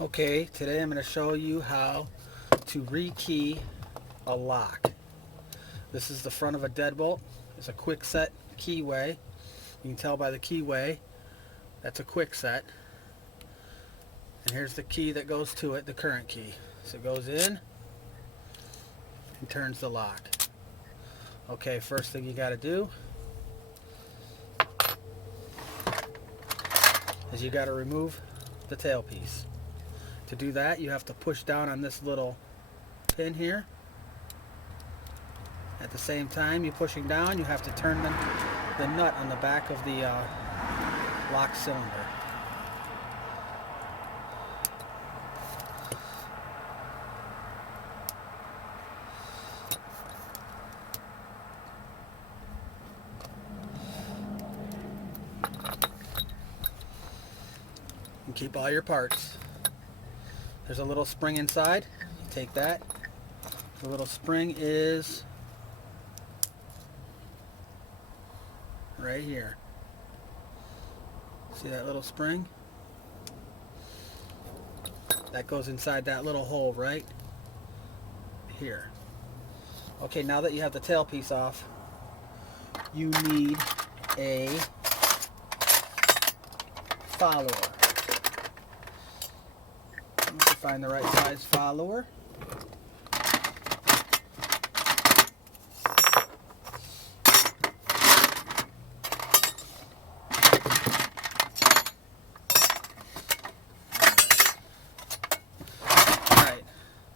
Okay, today I'm going to show you how to rekey a lock. This is the front of a deadbolt. It's a quick set keyway. You can tell by the keyway that's a quick set. And here's the key that goes to it, the current key. So it goes in and turns the lock. Okay, first thing you got to do is you got to remove the tailpiece. To do that, you have to push down on this little pin here. At the same time you're pushing down, you have to turn the nut on the back of the lock cylinder. And keep all your parts. There's a little spring inside. You take that. The little spring is right here. See that little spring? That goes inside that little hole right here. Okay, now that you have the tailpiece off, you need a follower. You have to find the right size follower.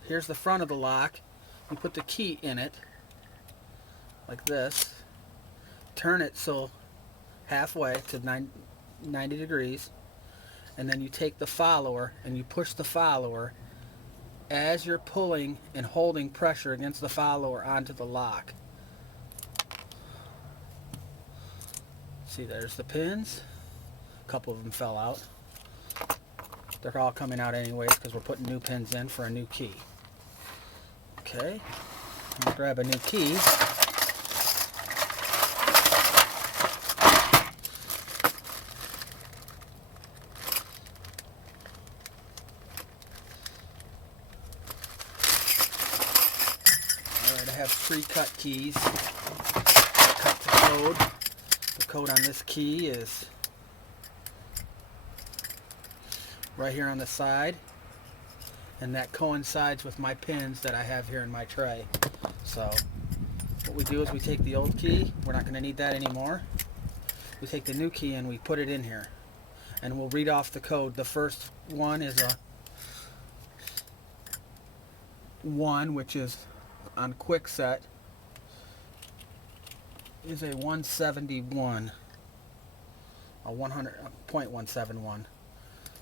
Here's the front of the lock. You put the key in it like this. Turn it so halfway to 90 degrees, and then you take the follower and you push the follower as you're pulling and holding pressure against the follower onto the lock. See, there's the pins. A couple of them fell out. They're all coming out anyways because we're putting new pins in for a new key. Okay, I'm gonna grab a new key. Alright, I have pre-cut keys. Cut the code. The code on this key is right here on the side. And that coincides with my pins that I have here in my tray. So what we do is we take the old key, we're not going to need that anymore. We take the new key and we put it in here. And we'll read off the code. The first one is a 1, which is on quick set, is a 171. A 100.171.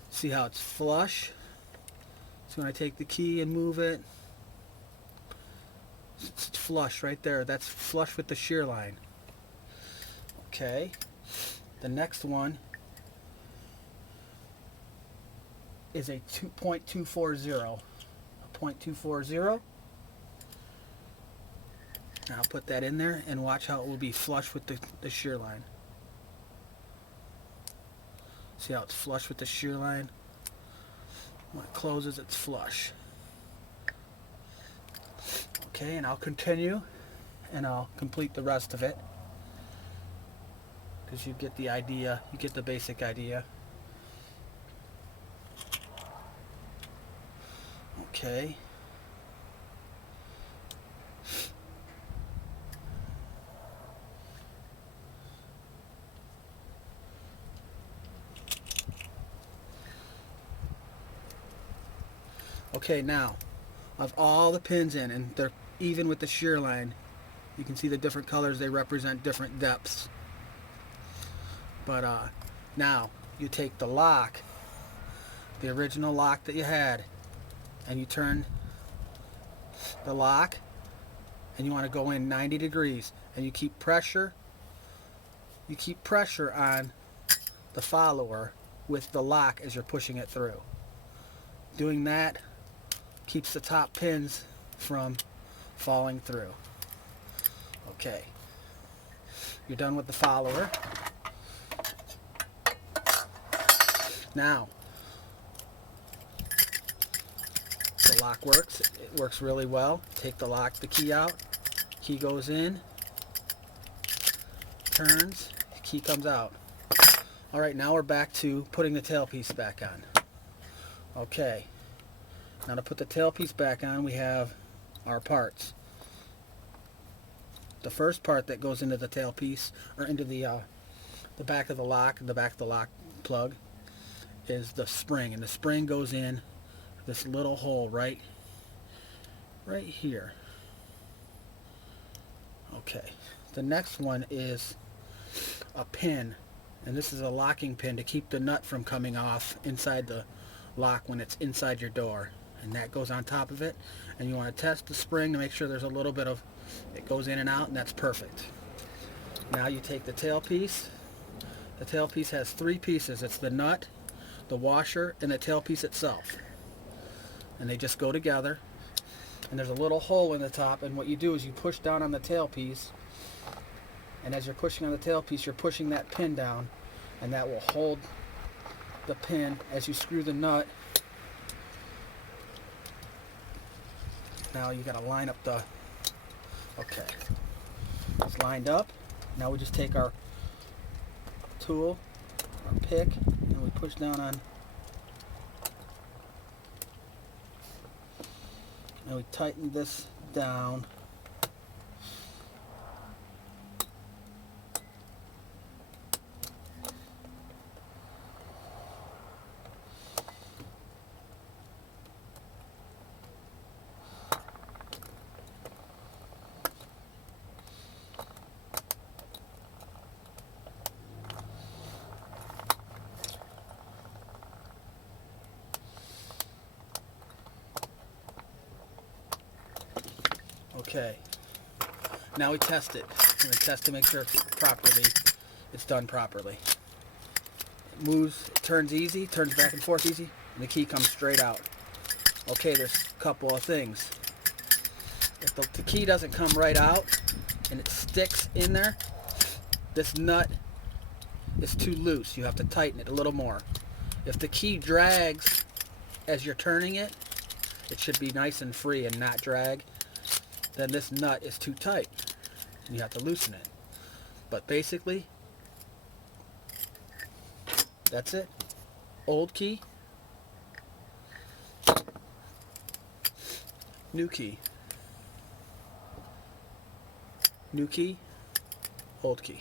See how it's flush? So when I take the key and move it, it's flush right there. That's flush with the shear line. Okay. The next one is a 2.240. A 0.240. Now I'll put that in there and watch how it will be flush with the shear line. See how it's flush with the shear line? When it closes, it's flush. Okay, and I'll continue and I'll complete the rest of it because you get the idea, you get the basic idea. Okay. Okay, now, of all the pins in, and they're even with the shear line, you can see the different colors, they represent different depths. But now, you take the lock, the original lock that you had, and you turn the lock, and you want to go in 90 degrees, and you keep pressure on the follower with the lock as you're pushing it through. Doing that keeps the top pins from falling through. Okay, you're done with the follower. Now The lock works. It works really well. Take the key out. Key goes in, turns, key comes out. Alright, now we're back to putting the tailpiece back on. Okay, now to put the tailpiece back on, we have our parts. The first part that goes into the tailpiece, or into the back of the lock plug, is the spring, and the spring goes in this little hole right here. Okay, the next one is a pin, and this is a locking pin to keep the nut from coming off inside the lock when it's inside your door, and that goes on top of it. And you want to test the spring to make sure there's a little bit of it goes in and out, and that's perfect. Now you take the tailpiece. The tailpiece has 3 pieces. It's the nut, the washer, and the tailpiece itself, and they just go together. And there's a little hole in the top, and what you do is you push down on the tailpiece, and as you're pushing on the tailpiece, you're pushing that pin down, and that will hold the pin as you screw the nut. Now you got to line up the, okay, it's lined up. Now we just take our tool, our pick, and we push down on, and we tighten this down. Okay, now we test it. We're going to test to make sure it's done properly. It moves, it turns easy, turns back and forth easy, and the key comes straight out. Okay, there's a couple of things. If the key doesn't come right out and it sticks in there, this nut is too loose. You have to tighten it a little more. If the key drags as you're turning it, it should be nice and free and not drag. Then this nut is too tight and you have to loosen it. But basically, that's it. Old key, new key, new key, old key.